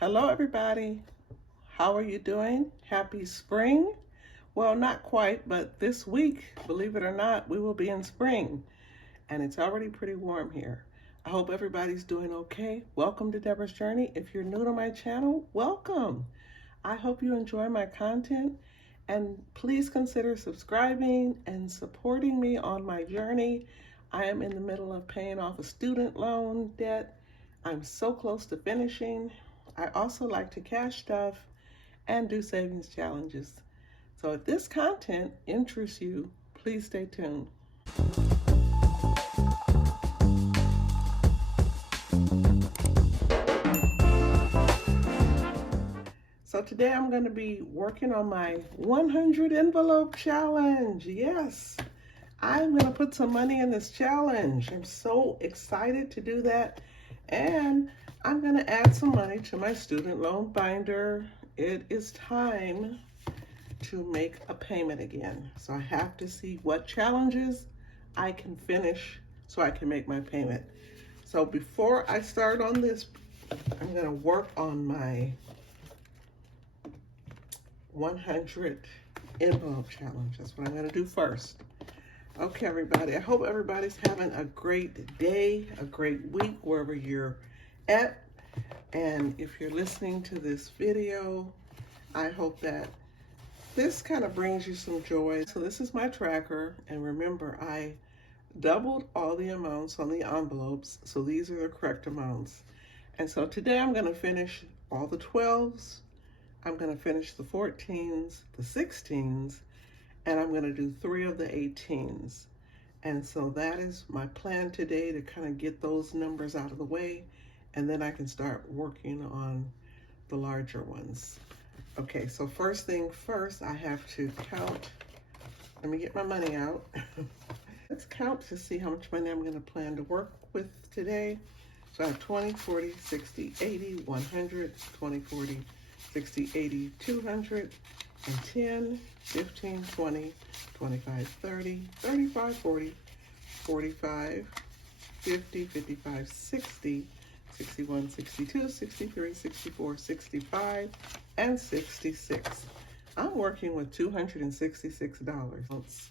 Hello, everybody. How are you doing? Happy spring. Well, not quite, but this week, believe it or not, we will be in spring, and it's already pretty warm here. I hope everybody's doing okay. Welcome to Debra's Journey. If you're new to my channel, welcome. I hope you enjoy my content, and please consider subscribing and supporting me on my journey. I am in the middle of paying off a student loan debt. I'm so close to finishing. I also like to cash stuff and do savings challenges. So if this content interests you, please stay tuned. So today I'm going to be working on my 100 envelope challenge. Yes, I'm going to put some money in this challenge. I'm so excited to do that. And I'm going to add some money to my student loan binder. It is time to make a payment again. So I have to see what challenges I can finish so I can make my payment. So before I start on this, I'm going to work on my 100 envelope challenge. That's what I'm going to do first. Okay, everybody, I hope everybody's having a great day, a great week, wherever you're at. And if you're listening to this video, I hope that this kind of brings you some joy. So this is my tracker, and remember, I doubled all the amounts on the envelopes, so these are the correct amounts. And so today I'm going to finish all the 12s, I'm going to finish the 14s, the 16s, and I'm going to do 3 of the 18s. And so that is my plan today, to kind of get those numbers out of the way, and then I can start working on the larger ones. Okay, so first thing first, I have to count. Let me get my money out. Let's count to see how much money I'm going to plan to work with today. So I have 20, 40, 60, 80, 100, 20, 40, 60, 80, 200, and 10, 15, 20, 25, 30, 35, 40, 45, 50, 55, 60, 61, 62, 63, 64, 65, and 66. I'm working with $266.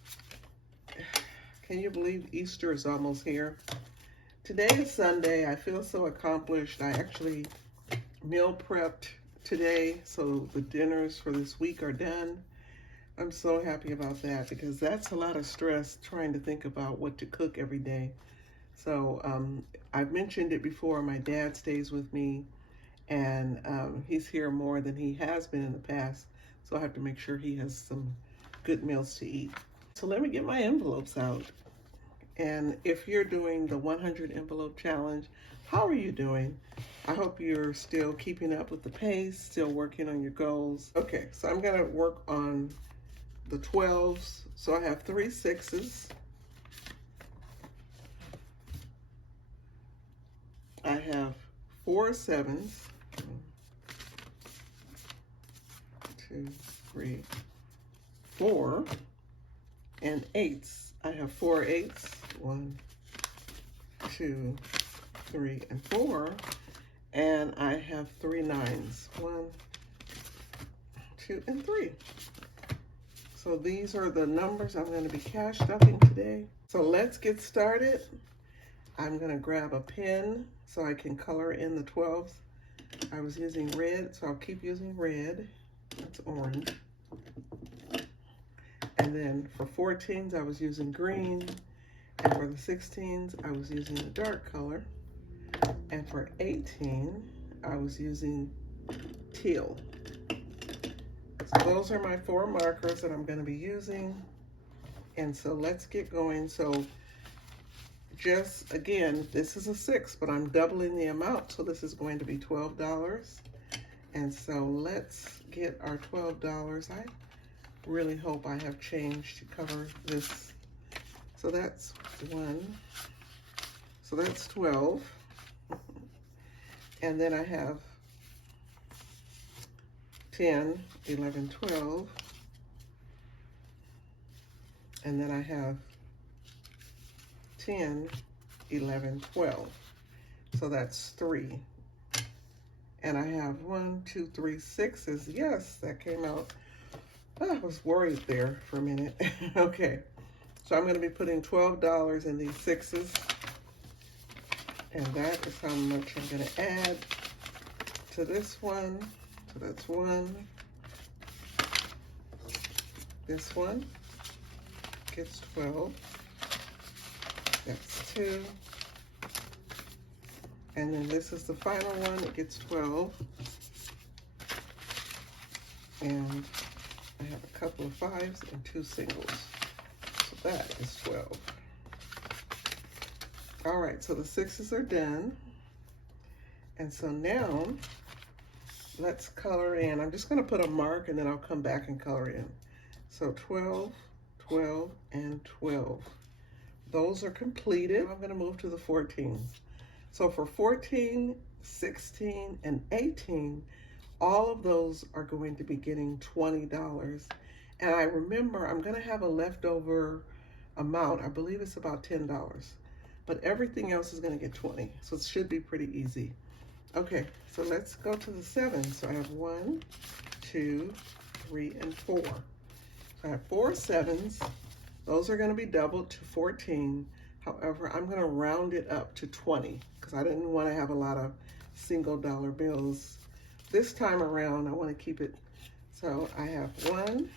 Can you believe Easter is almost here? Today is Sunday. I feel so accomplished. I actually meal prepped today, so the dinners for this week are done. I'm so happy about that, because that's a lot of stress trying to think about what to cook every day. So I've mentioned it before, my dad stays with me, and he's here more than he has been in the past, so I have to make sure he has some good meals to eat. So let me get my envelopes out. And if you're doing the 100 envelope challenge, how are you doing? I hope you're still keeping up with the pace, still working on your goals. Okay, so I'm gonna work on the 12s. So I have 3 6s. I have 4 7s. 1, 2, 3, 4, and 8s. I have 4 8s. 1, 2, 3, and 4. And I have 3 9s. 1, 2, and 3. So these are the numbers I'm going to be cash stuffing today. So let's get started. I'm going to grab a pen so I can color in the 12s. I was using red, so I'll keep using red. That's orange. And then for 14s, I was using green. And for the 16s, I was using a dark color. And for 18, I was using teal. So those are my 4 markers that I'm going to be using. And so let's get going. So just again, this is a 6, but I'm doubling the amount, so this is going to be $12. And so let's get our $12. I really hope I have change to cover this. So that's 1. So that's 12. And then I have 10, 11, 12. And then I have 10, 11, 12. So that's 3. And I have 1, 2, 3, 6s. Yes, that came out. Oh, I was worried there for a minute. Okay, so I'm going to be putting $12 in these 6s. And that is how much I'm going to add to this one. So that's 1. This one gets 12. That's 2. And then this is the final one. It gets 12. And I have a couple of 5s and 2 singles. So that is 12. All right, so the 6s are done. And so now let's color in. I'm just going to put a mark and then I'll come back and color in. So 12, 12, and 12. Those are completed. Now I'm going to move to the 14s. So for 14, 16, and 18, all of those are going to be getting $20. And I remember I'm going to have a leftover amount. I believe it's about $10. But everything else is going to get 20. So it should be pretty easy. Okay, so let's go to the 7s. So I have 1, 2, 3, and 4. So I have 4 7s. Those are going to be doubled to 14. However, I'm going to round it up to 20 because I didn't want to have a lot of single dollar bills. This time around, I want to keep it. So I have 1,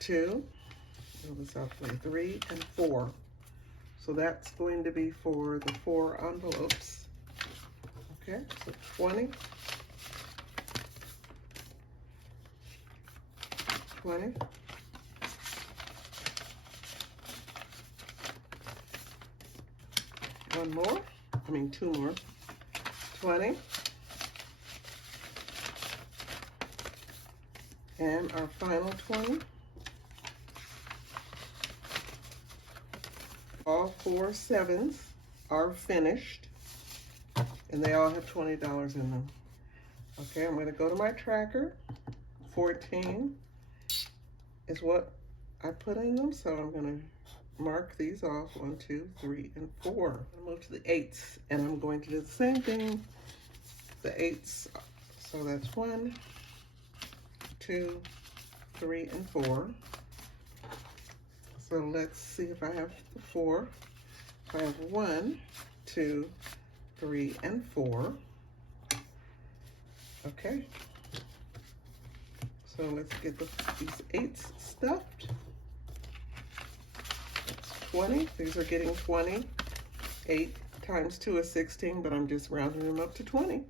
2, fill this out for 3, and 4. So that's going to be for the 4 envelopes. Okay, so 20, 20, 1 more, 2 more, 20, and our final 20. All 4 7s are finished, and they all have $20 in them. Okay, I'm going to go to my tracker. 14 is what I put in them, so I'm going to mark these off. 1, 2, 3, and 4. I'm going to move to the 8s, and I'm going to do the same thing. The 8s, so that's 1, 2, 3, and 4. So let's see if I have the 4. I have 1, 2, 3, and 4. Okay. So let's get these 8s stuffed. That's 20. These are getting 20. 8 times 2 is 16, but I'm just rounding them up to 20.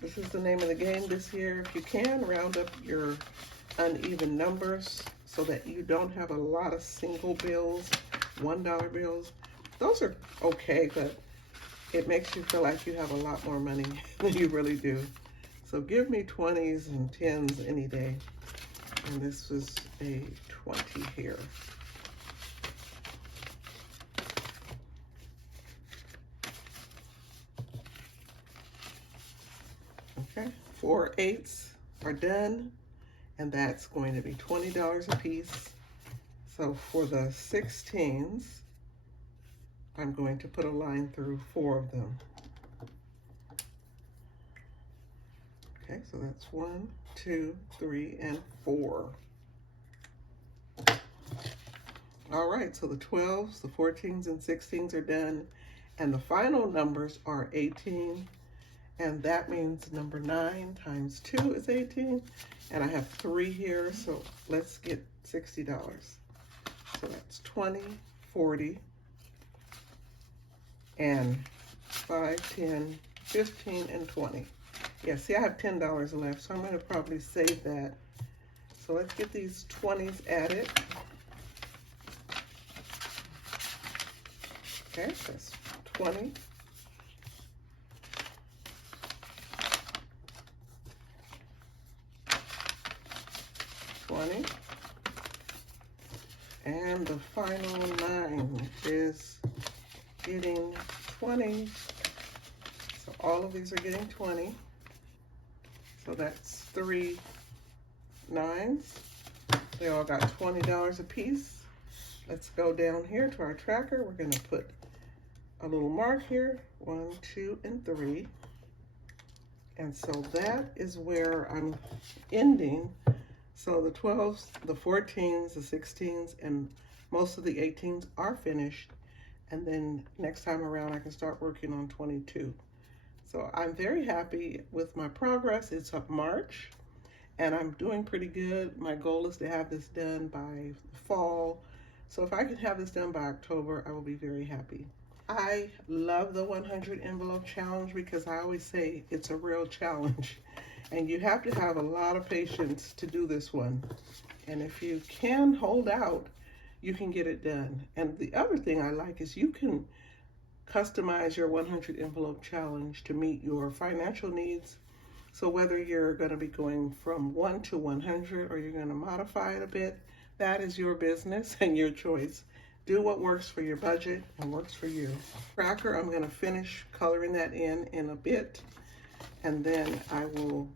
This is the name of the game this year. If you can, round up your uneven numbers so that you don't have a lot of single bills, $1 bills. Those are okay, but it makes you feel like you have a lot more money than you really do. So give me 20s and 10s any day. And this was a 20 here. Okay, 4 8s are done. And that's going to be $20 a piece. So for the 16s, I'm going to put a line through 4 of them. Okay, so that's 1, 2, 3, and 4. All right, so the 12s, the 14s, and 16s are done. And the final numbers are 18. And that means number 9 times 2 is 18. And I have 3 here, so let's get $60. So that's 20, 40, and 5, 10, 15, and 20. Yeah, see, I have $10 left, so I'm going to probably save that. So let's get these 20s added. Okay, that's 20. 20. And the final 9 is getting 20. So all of these are getting 20. So that's 3 9s. They all got $20 a piece. Let's go down here to our tracker. We're going to put a little mark here. 1, 2, and 3. And so that is where I'm ending. So the 12s, the 14s, the 16s, and most of the 18s are finished. And then next time around, I can start working on 22. So I'm very happy with my progress. It's up March, and I'm doing pretty good. My goal is to have this done by fall. So if I can have this done by October, I will be very happy. I love the 100 envelope challenge because I always say it's a real challenge. And you have to have a lot of patience to do this one. And if you can hold out, you can get it done. And the other thing I like is you can customize your 100 envelope challenge to meet your financial needs. So whether you're going to be going from 1 to 100 or you're going to modify it a bit, that is your business and your choice. Do what works for your budget and works for you. Cracker, I'm going to finish coloring that in a bit, and then I will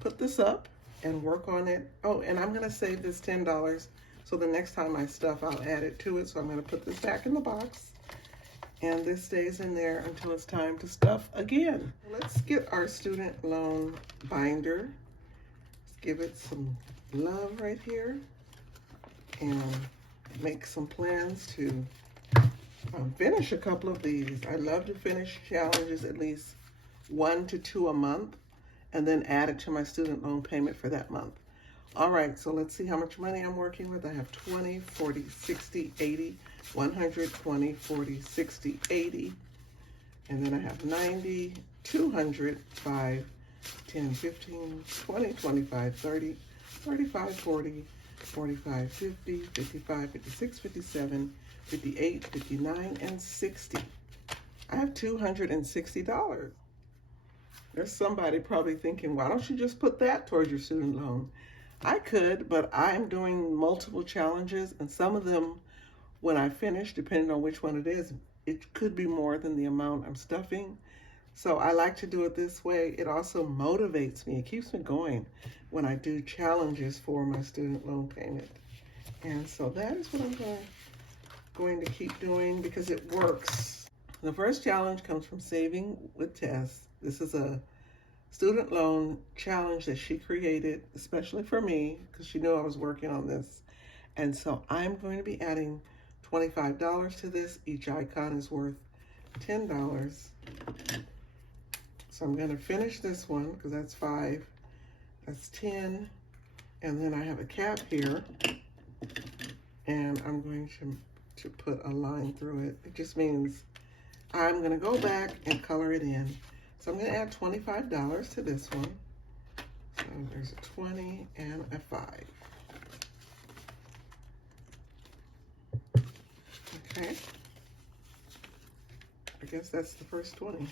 put this up and work on it. Oh, and I'm going to save this $10, so the next time I stuff, I'll add it to it. So I'm going to put this back in the box, and this stays in there until it's time to stuff again. Let's get our student loan binder. Let's give it some love right here and make some plans to finish a couple of these. I love to finish challenges at least 1 to 2 a month, and then add it to my student loan payment for that month. All right, so let's see how much money I'm working with. I have 20, 40, 60, 80, 100, 20, 40, 60, 80. And then I have 90, 200, 5, 10, 15, 20, 25, 30, 35, 40, 45, 50, 55, 56, 57, 58, 59, and 60. I have $260. There's somebody probably thinking, why don't you just put that towards your student loan? I could, but I'm doing multiple challenges, and some of them, when I finish, depending on which one it is, it could be more than the amount I'm stuffing. So I like to do it this way. It also motivates me. It keeps me going when I do challenges for my student loan payment. And so that is what I'm going to keep doing because it works. The first challenge comes from Saving with Tess. This is a student loan challenge that she created especially for me because she knew I was working on this. And so I'm going to be adding $25 to this. Each icon is worth $10. So I'm going to finish this one because that's 5. That's 10. And then I have a cap here. And I'm going to put a line through it. It just means I'm going to go back and color it in. So I'm going to add $25 to this one. So there's a 20 and a 5. Okay. I guess that's the first 20.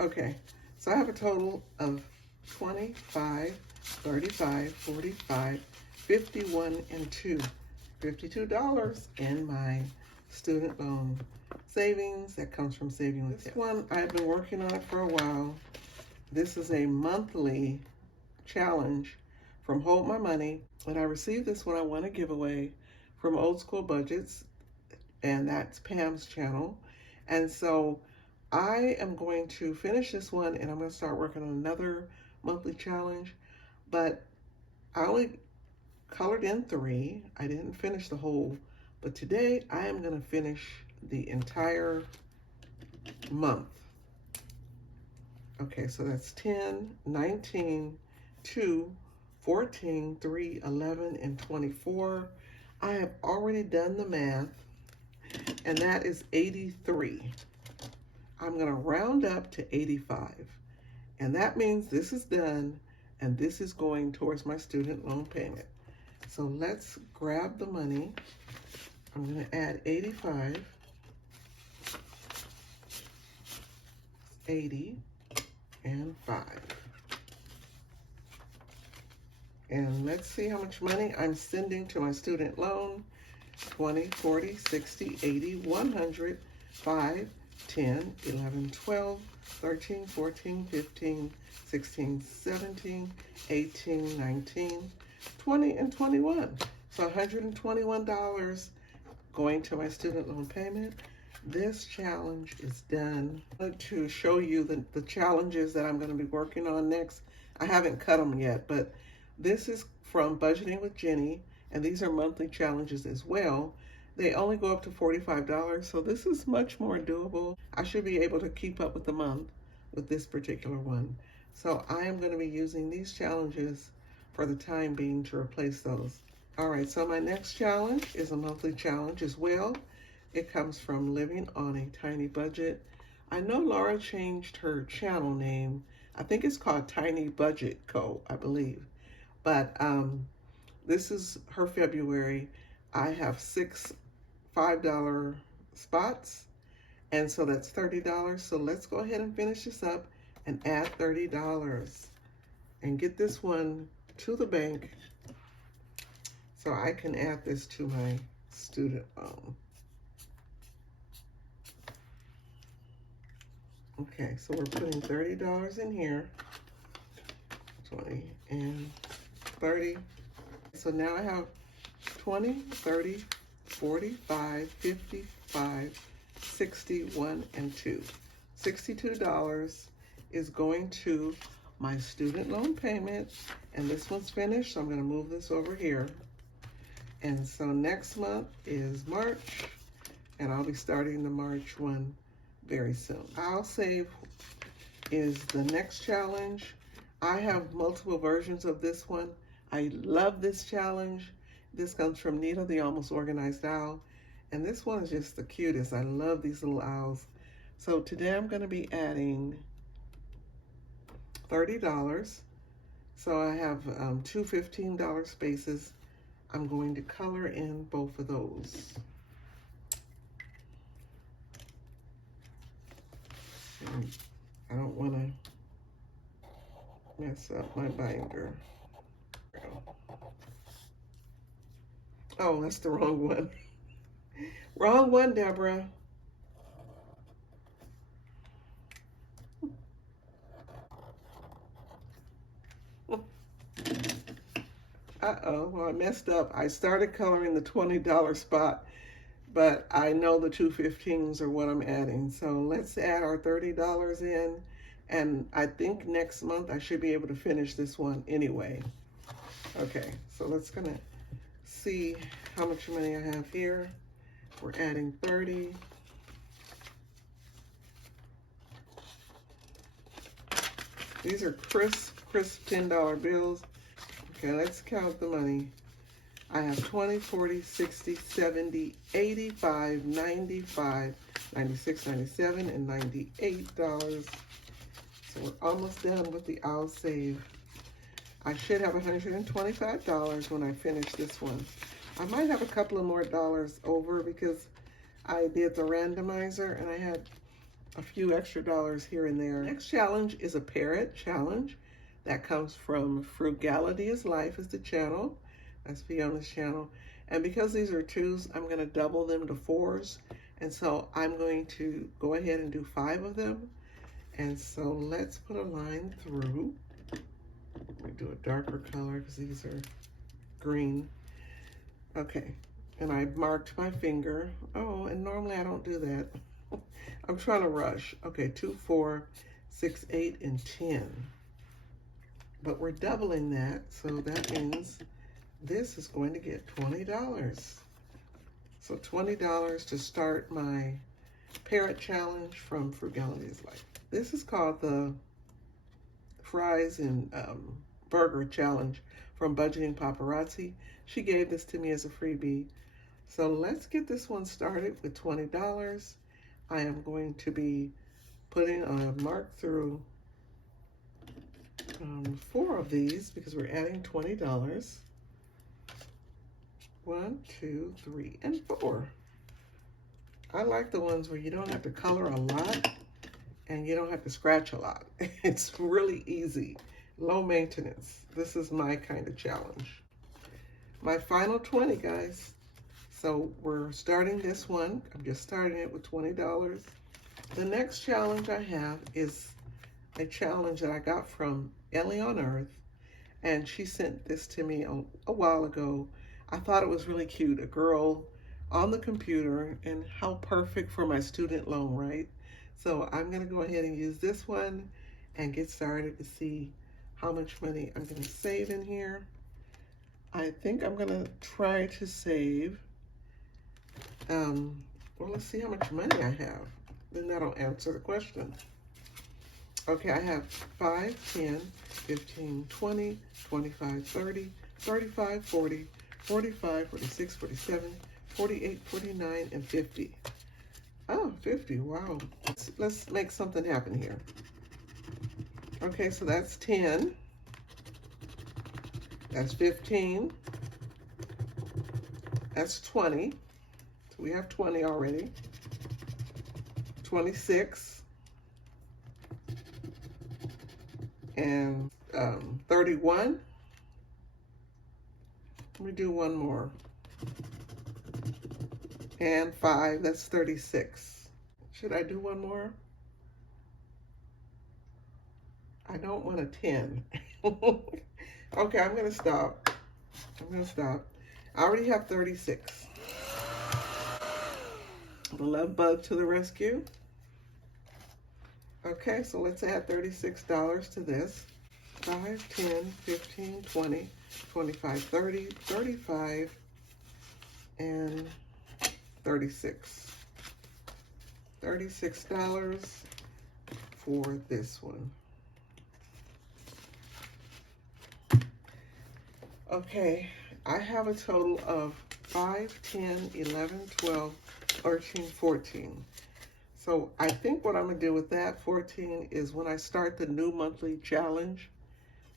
Okay. So I have a total of 25, 35, 45, 51, and 2. $52 in my student loan savings that comes from Saving with Tess. This one, I've been working on it for a while. This is a monthly challenge from Hold My Money. And I received this one I want to give away from Old School Budgets, and that's Pam's channel. And so I am going to finish this one, and I'm going to start working on another monthly challenge. But I only colored in 3. I didn't finish the whole, but today I am going to finish the entire month. Okay, so that's 10, 19, 2, 14, 3, 11, and 24. I have already done the math, and that is 83. I'm going to round up to 85, and that means this is done, and this is going towards my student loan payment. So let's grab the money. I'm going to add 85, 80, and 5. And let's see how much money I'm sending to my student loan. 20, 40, 60, 80, 100, 5, 10, 11, 12, 13, 14, 15, 16, 17, 18, 19, 20, and 21. So $121 going to my student loan payment. this challenge is done. I wanted to show you the challenges that I'm going to be working on next. I haven't cut them yet, but this is from Budgeting with Jenny, and these are monthly challenges as well. They only go up to $45, so this is much more doable. I should be able to keep up with the month with this particular one. So I am going to be using these challenges for the time being to replace those. All right, so my next challenge is a monthly challenge as well. It comes from Living on a Tiny Budget. I know Laura changed her channel name. I think it's called Tiny Budget Co., I believe. But this is her February. I have 6 $5 spots, and so that's $30. So let's go ahead and finish this up and add $30 and get this one to the bank so I can add this to my student loan. Okay, so we're putting $30 in here, 20 and 30. So now I have 20, 30, 45, 55, 61, and 2. $62 is going to my student loan payment, and this one's finished, so I'm going to move this over here. And so next month is March, and I'll be starting the March one very soon. I'll Save is the next challenge. I have multiple versions of this one. I love this challenge. This comes from Nita, the Almost Organized Owl. And this one is just the cutest. I love these little owls. So today I'm going to be adding $30. So I have two $15 spaces. I'm going to color in both of those. And I don't want to mess up my binder. Oh, that's the wrong one. Wrong one, Debra. Uh-oh, well, I messed up. I started coloring the $20 spot, but I know the two 15s are what I'm adding. So let's add our $30 in, and I think next month I should be able to finish this one anyway. Okay, so let's gonna see how much money I have here. We're adding 30. These are crisp $10 bills. Okay, let's count the money. I have 20, 40, 60, 70, 85, 95, 96, 97, and $98. So we're almost done with the I'll Save. I should have $125 when I finish this one. I might have a couple of more dollars over because I did the randomizer and I had a few extra dollars here and there. Next challenge is a Parrot challenge. That comes from Frugality is Life is the channel. That's Fiona's channel. And because these are 2s, I'm going to double them to 4s. And so I'm going to go ahead and do 5 of them. And so let's put a line through. Let me do a darker color because these are green. Okay, and I marked my finger. Oh, and normally I don't do that. I'm trying to rush. Okay, 2, 4, 6, 8, and 10. But we're doubling that, so that means this is going to get $20. So $20 to start my Parrot challenge from Frugality is Life. This is called the Fries and Burger Challenge from Budgeting Paparazzi. She gave this to me as a freebie. So let's get this one started with $20. I am going to be putting a mark through 4 of these because we're adding $20. 1, 2, 3, and 4. I like the ones where you don't have to color a lot and you don't have to scratch a lot. It's really easy, low maintenance. This is my kind of challenge. My final 20, guys. So we're starting this one. I'm just starting it with $20. The next challenge I have is a challenge that I got from Ellie on Earth, and she sent this to me a while ago. I thought it was really cute. A girl on the computer, and how perfect for my student loan, right? So I'm going to go ahead and use this one and get started to see how much money I'm going to save in here. I think I'm going to try to save, well, let's see how much money I have. Then that'll answer the question. Okay, I have 5, 10, 15, 20, 25, 30, 35, 40, 45, 46, 47, 48, 49, and 50. Oh, 50, wow. Let's make something happen here. Okay, so that's 10. That's 15. That's 20. So we have 20 already. 26. And 31. Let me do one more. And 5, that's 36. Should I do one more? I don't want a 10. Okay, I'm gonna stop. I already have 36. The love bug to the rescue. Okay, so let's add $36 to this. 5, 10, 15, 20, 25, 30, 35, and 36. $36 for this one. Okay, I have a total of 5, 10, 11, 12, 13, 14. So I think what I'm gonna do with that 14 is when I start the new monthly challenge,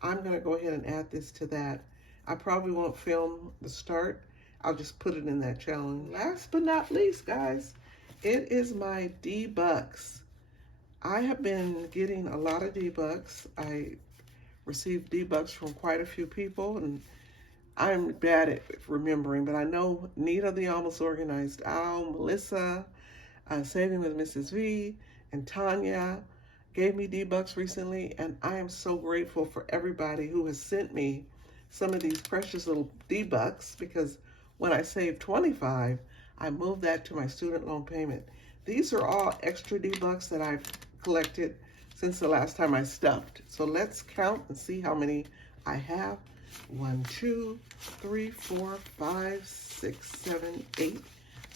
I'm gonna go ahead and add this to that. I probably won't film the start. I'll just put it in that challenge. Last but not least, guys, it is my D-Bucks. I have been getting a lot of D-Bucks. I received D-Bucks from quite a few people, and I'm bad at remembering, but I know Nita the Almost Organized Owl, Melissa, Saving with Mrs. V, and Tanya gave me D-Bucks recently, and I am so grateful for everybody who has sent me some of these precious little D-Bucks, because when I saved 25, I moved that to my student loan payment. These are all extra D-Bucks that I've collected since the last time I stuffed. So let's count and see how many I have. 1, 2, 3, 4, 5, 6, 7, 8,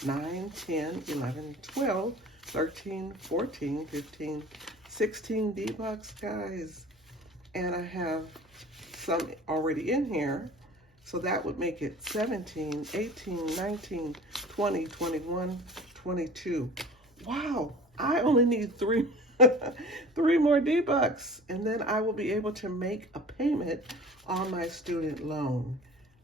9, 10, 11, 12, 13, 14, 15, 16 D-Bucks, guys. And I have some already in here. So that would make it 17, 18, 19, 20, 21, 22. Wow, I only need 3, 3 more D-Bucks. And then I will be able to make a payment on my student loan.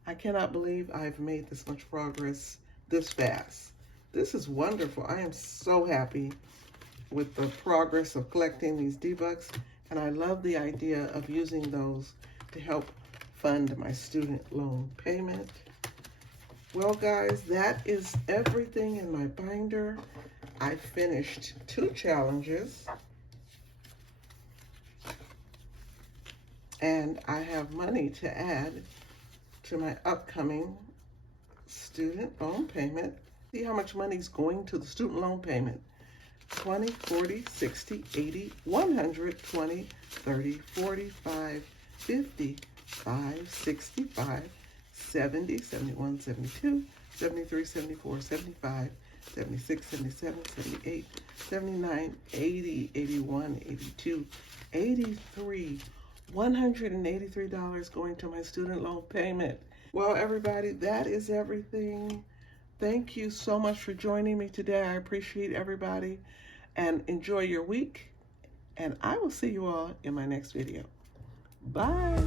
I cannot believe I've made this much progress this fast. This is wonderful. I am so happy with the progress of collecting these D-Bucks, and I love the idea of using those to help fund my student loan payment. Well, guys, that is everything in my binder. I finished 2 challenges, and I have money to add to my upcoming student loan payment. See how much money is going to the student loan payment. 20, 40, 60, 80, 100, 20, 30, 45, 50, 5, 65, 70, 71, 72, 73, 74, 75, 76, 77, 78, 79, 80, 81, 82, 83, $183 going to my student loan payment. Well, everybody, that is everything. Thank you so much for joining me today. I appreciate everybody, and enjoy your week. And I will see you all in my next video. Bye.